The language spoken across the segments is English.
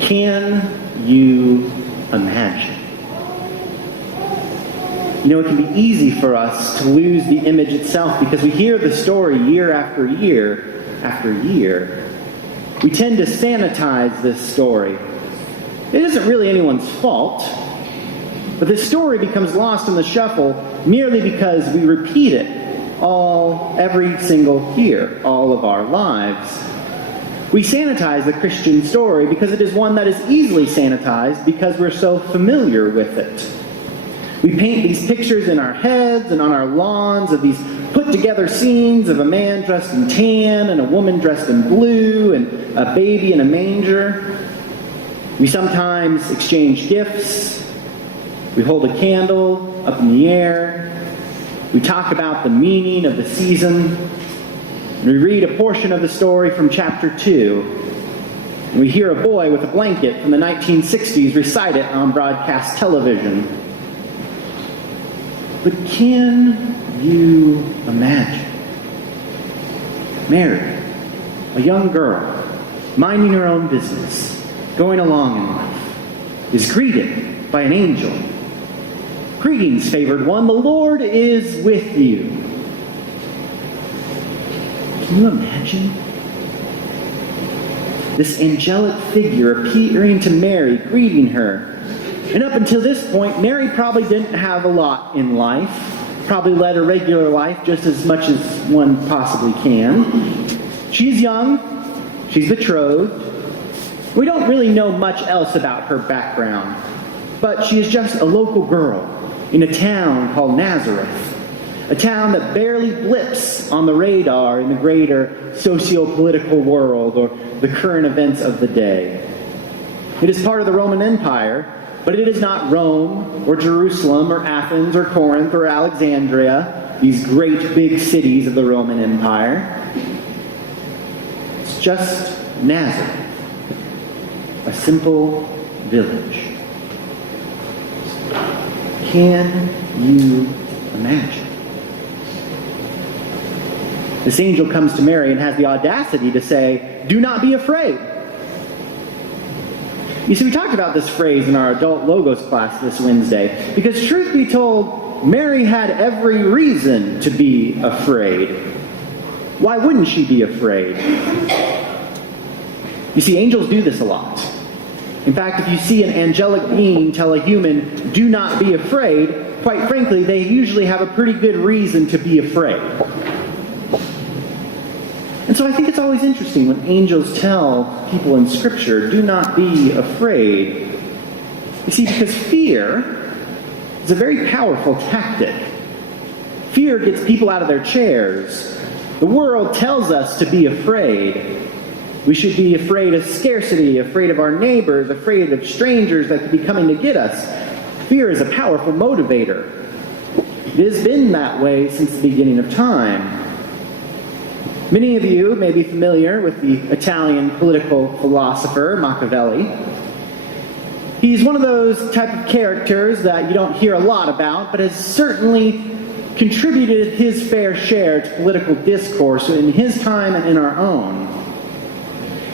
Can you imagine? You know, it can be easy for us to lose the image itself because we hear the story year after year after year. We tend to sanitize this story. It isn't really anyone's fault, but this story becomes lost in the shuffle merely because we repeat it every single year, all of our lives. We sanitize the Christian story because it is one that is easily sanitized because we're so familiar with it. We paint these pictures in our heads and on our lawns of these put-together scenes of a man dressed in tan and a woman dressed in blue and a baby in a manger. We sometimes exchange gifts. We hold a candle up in the air. We talk about the meaning of the season. We read a portion of the story from chapter 2. And we hear a boy with a blanket from the 1960s recite it on broadcast television. But can you imagine Mary, a young girl, minding her own business, going along in life, is greeted by an angel. Greetings, favored one, the Lord is with you. Can you imagine? This angelic figure appearing to Mary, greeting her. And up until this point, Mary probably didn't have a lot in life. Probably led a regular life just as much as one possibly can. She's young. She's betrothed. We don't really know much else about her background. But she is just a local girl in a town called Nazareth. A town that barely blips on the radar in the greater socio-political world or the current events of the day. It is part of the Roman Empire, but it is not Rome or Jerusalem or Athens or Corinth or Alexandria, these great big cities of the Roman Empire. It's just Nazareth, a simple village. Can you imagine? This angel comes to Mary and has the audacity to say, "Do not be afraid." You see, we talked about this phrase in our adult Logos class this Wednesday, because truth be told, Mary had every reason to be afraid. Why wouldn't she be afraid? You see, angels do this a lot. In fact, if you see an angelic being tell a human, "Do not be afraid," quite frankly, they usually have a pretty good reason to be afraid. And so I think it's always interesting when angels tell people in Scripture, "Do not be afraid." You see, because fear is a very powerful tactic. Fear gets people out of their chairs. The world tells us to be afraid. We should be afraid of scarcity, afraid of our neighbors, afraid of strangers that could be coming to get us. Fear is a powerful motivator. It has been that way since the beginning of time. Many of you may be familiar with the Italian political philosopher Machiavelli. He's one of those type of characters that you don't hear a lot about, but has certainly contributed his fair share to political discourse in his time and in our own.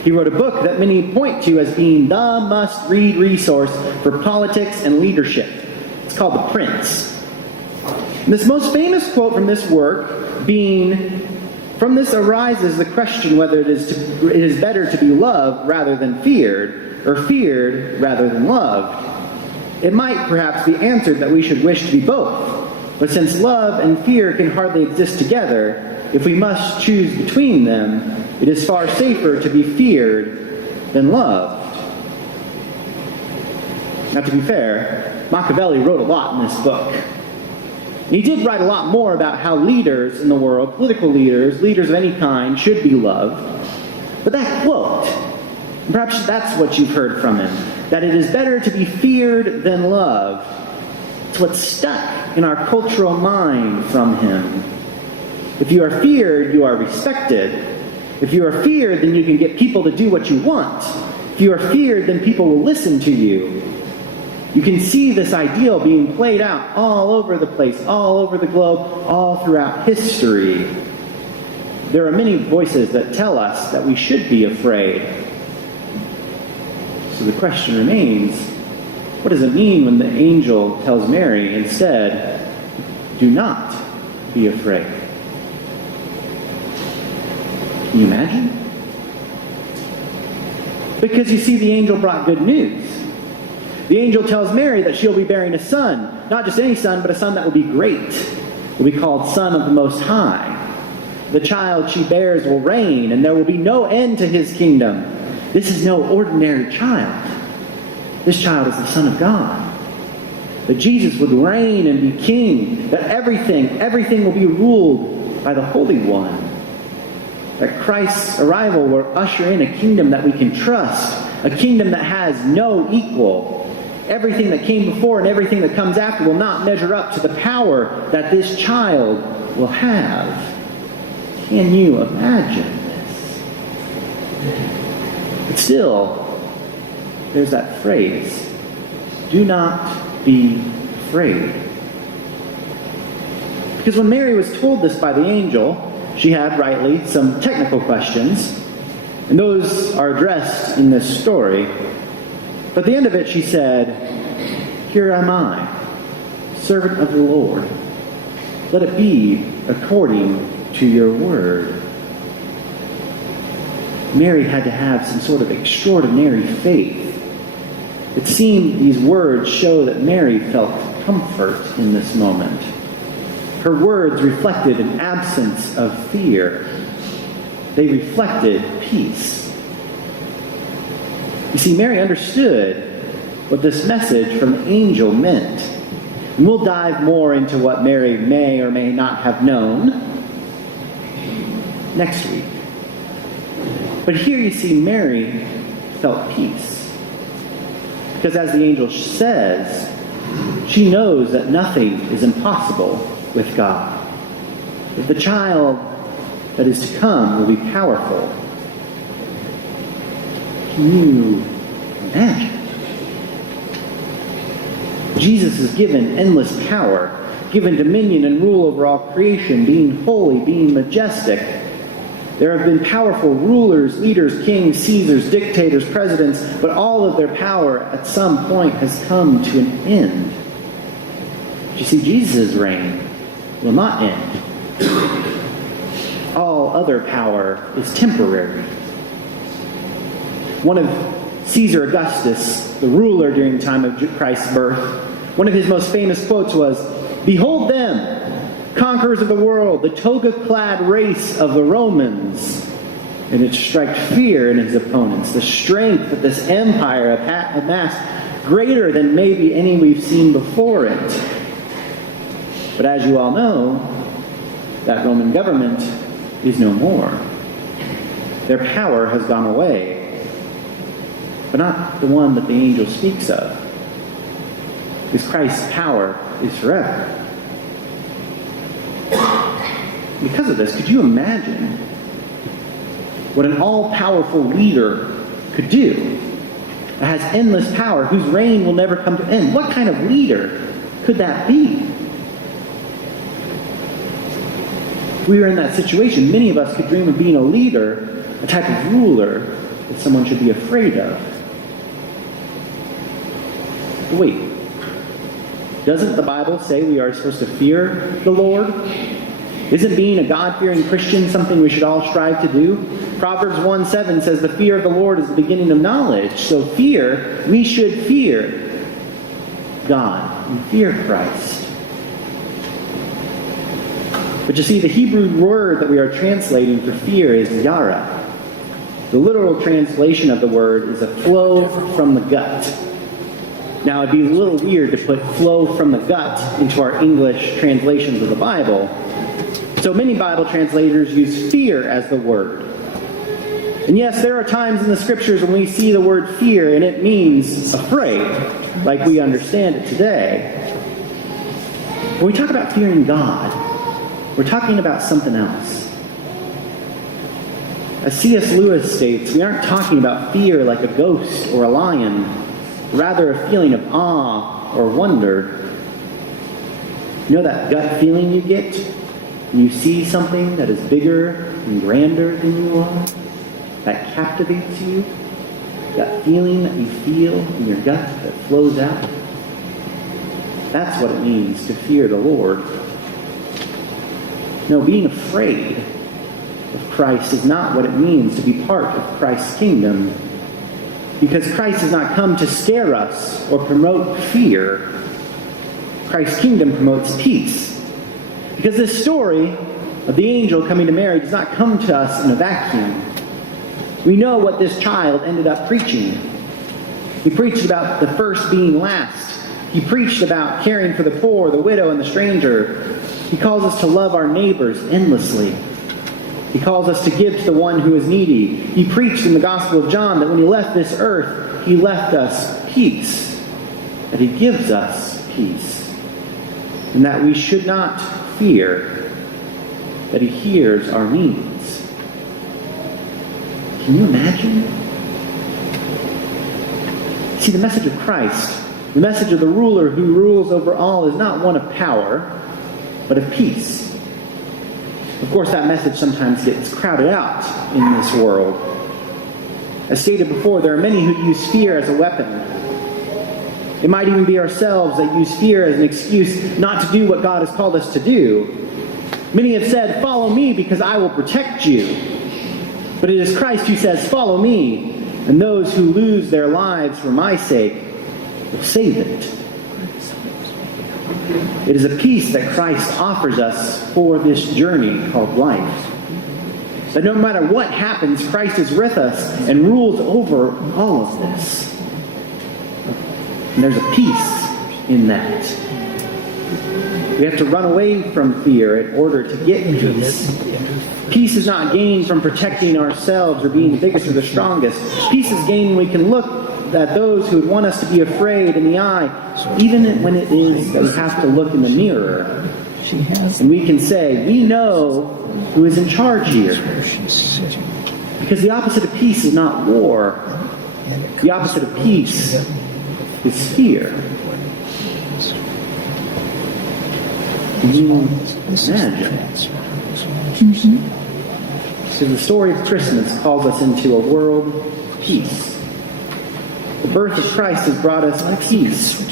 He wrote a book that many point to as being the must-read resource for politics and leadership. It's called The Prince. And this most famous quote from this work being, "From this arises the question whether it is better to be loved rather than feared, or feared rather than loved. It might perhaps be answered that we should wish to be both. But since love and fear can hardly exist together, if we must choose between them, it is far safer to be feared than loved." Now, to be fair, Machiavelli wrote a lot in this book. He did write a lot more about how leaders in the world, political leaders, leaders of any kind, should be loved. But that quote, perhaps that's what you've heard from him, that it is better to be feared than loved. It's what's stuck in our cultural mind from him. If you are feared, you are respected. If you are feared, then you can get people to do what you want. If you are feared, then people will listen to you. You can see this ideal being played out all over the place, all over the globe, all throughout history. There are many voices that tell us that we should be afraid. So the question remains, what does it mean when the angel tells Mary instead, do not be afraid? Can you imagine? Because you see, the angel brought good news. The angel tells Mary that she'll be bearing a son. Not just any son, but a son that will be great. Will be called Son of the Most High. The child she bears will reign, and there will be no end to his kingdom. This is no ordinary child. This child is the Son of God. That Jesus would reign and be king. That everything will be ruled by the Holy One. That Christ's arrival will usher in a kingdom that we can trust. A kingdom that has no equal. Everything that came before and everything that comes after will not measure up to the power that this child will have. Can you imagine this? But still, there's that phrase, do not be afraid. Because when Mary was told this by the angel, she had, rightly, some technical questions, and those are addressed in this story. But at the end of it, she said, here am I, servant of the Lord. Let it be according to your word. Mary had to have some sort of extraordinary faith. It seemed these words show that Mary felt comfort in this moment. Her words reflected an absence of fear. They reflected peace. You see, Mary understood what this message from the angel meant. And we'll dive more into what Mary may or may not have known next week. But here you see Mary felt peace. Because as the angel says, she knows that nothing is impossible with God. That the child that is to come will be powerful. Can you imagine? Jesus is given endless power, given dominion and rule over all creation, being holy, being majestic. There have been powerful rulers, leaders, kings, Caesars, dictators, presidents, but all of their power at some point has come to an end. But you see, Jesus' reign will not end. All other power is temporary. One of Caesar Augustus, the ruler during the time of Christ's birth, one of his most famous quotes was, "Behold them, conquerors of the world, the toga-clad race of the Romans." And it struck fear in his opponents, the strength that this empire had amassed, greater than maybe any we've seen before it. But as you all know, that Roman government is no more. Their power has gone away. But not the one that the angel speaks of. Because Christ's power is forever. Because of this, could you imagine what an all-powerful leader could do that has endless power, whose reign will never come to end? What kind of leader could that be? If we were in that situation, many of us could dream of being a leader, a type of ruler that someone should be afraid of. But wait, doesn't the Bible say we are supposed to fear the Lord? Isn't being a God-fearing Christian something we should all strive to do? Proverbs 1:7 says the fear of the Lord is the beginning of knowledge. So we should fear God and fear Christ. But you see, the Hebrew word that we are translating for fear is yara. The literal translation of the word is a flow from the gut. Now, it'd be a little weird to put flow from the gut into our English translations of the Bible. So many Bible translators use fear as the word. And yes, there are times in the scriptures when we see the word fear and it means afraid, like we understand it today. When we talk about fearing God, we're talking about something else. As C.S. Lewis states, we aren't talking about fear like a ghost or a lion, rather a feeling of awe or wonder. You know that gut feeling you get when you see something that is bigger and grander than you are? That captivates you? That feeling that you feel in your gut that flows out. That's what it means to fear the Lord. No, being afraid of Christ is not what it means to be part of Christ's kingdom. Because Christ has not come to scare us or promote fear. Christ's kingdom promotes peace. Because this story of the angel coming to Mary does not come to us in a vacuum. We know what this child ended up preaching. He preached about the first being last. He preached about caring for the poor, the widow, and the stranger. He calls us to love our neighbors endlessly. He calls us to give to the one who is needy. He preached in the Gospel of John that when he left this earth, he left us peace. That he gives us peace. And that we should not fear. That he hears our needs. Can you imagine? See, the message of Christ, the message of the ruler who rules over all, is not one of power, but of peace. Of course, that message sometimes gets crowded out in this world. As stated before, there are many who use fear as a weapon. It might even be ourselves that use fear as an excuse not to do what God has called us to do. Many have said, "Follow me because I will protect you." But it is Christ who says, "Follow me," and those who lose their lives for my sake will save it. It is a peace that Christ offers us for this journey called life. That no matter what happens, Christ is with us and rules over all of this. And there's a peace in that. We have to run away from fear in order to get peace. Peace is not gained from protecting ourselves or being the biggest or the strongest. Peace is gained when we can look at those who would want us to be afraid in the eye, even when it is that we have to look in the mirror. And we can say, we know who is in charge here. Because the opposite of peace is not war. The opposite of peace is fear. Can you imagine? So the story of Christmas calls us into a world of peace. The birth of Christ has brought us peace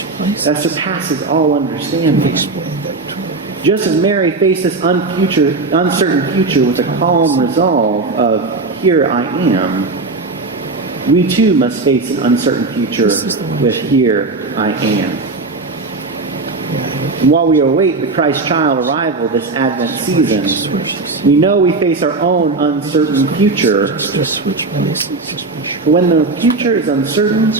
that surpasses all understanding. Just as Mary faced this uncertain future with a calm resolve of, "Here I am," we too must face an uncertain future with, "Here I am." And while we await the Christ child arrival this Advent season, we know we face our own uncertain future. When the future is uncertain,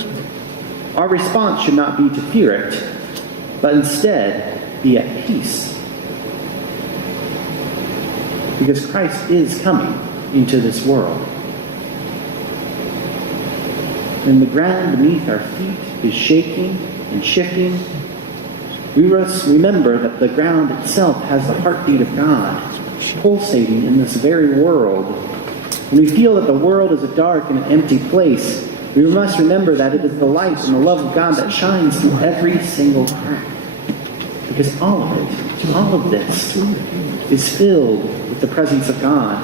our response should not be to fear it, but instead be at peace. Because Christ is coming into this world. And the ground beneath our feet is shaking and shifting. We must remember that the ground itself has the heartbeat of God, pulsating in this very world. When we feel that the world is a dark and an empty place, we must remember that it is the light and the love of God that shines through every single crack. Because all of it, all of this, is filled with the presence of God.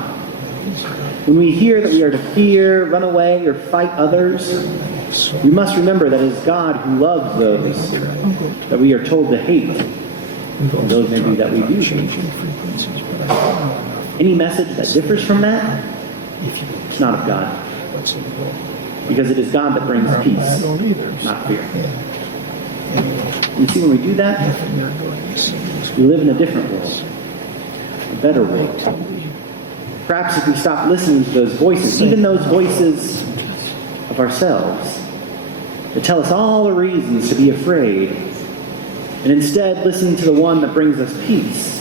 When we hear that we are to fear, run away, or fight others, we must remember that it is God who loves those that we are told to hate, and those maybe that we do hate. Any message that differs from that, it's not of God. Because it is God that brings peace, not fear. You see, when we do that, we live in a different world, a better world. Perhaps if we stop listening to those voices, even those voices of ourselves, that tell us all the reasons to be afraid, and instead listening to the one that brings us peace.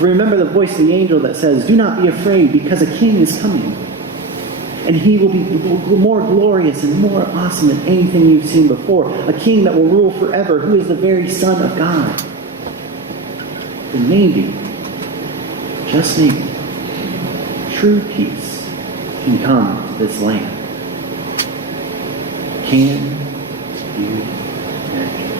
Remember the voice of the angel that says, "Do not be afraid, because a king is coming. And he will be more glorious and more awesome than anything you've seen before. A king that will rule forever, who is the very Son of God." And maybe, just maybe, true peace can come to this land. Can you imagine?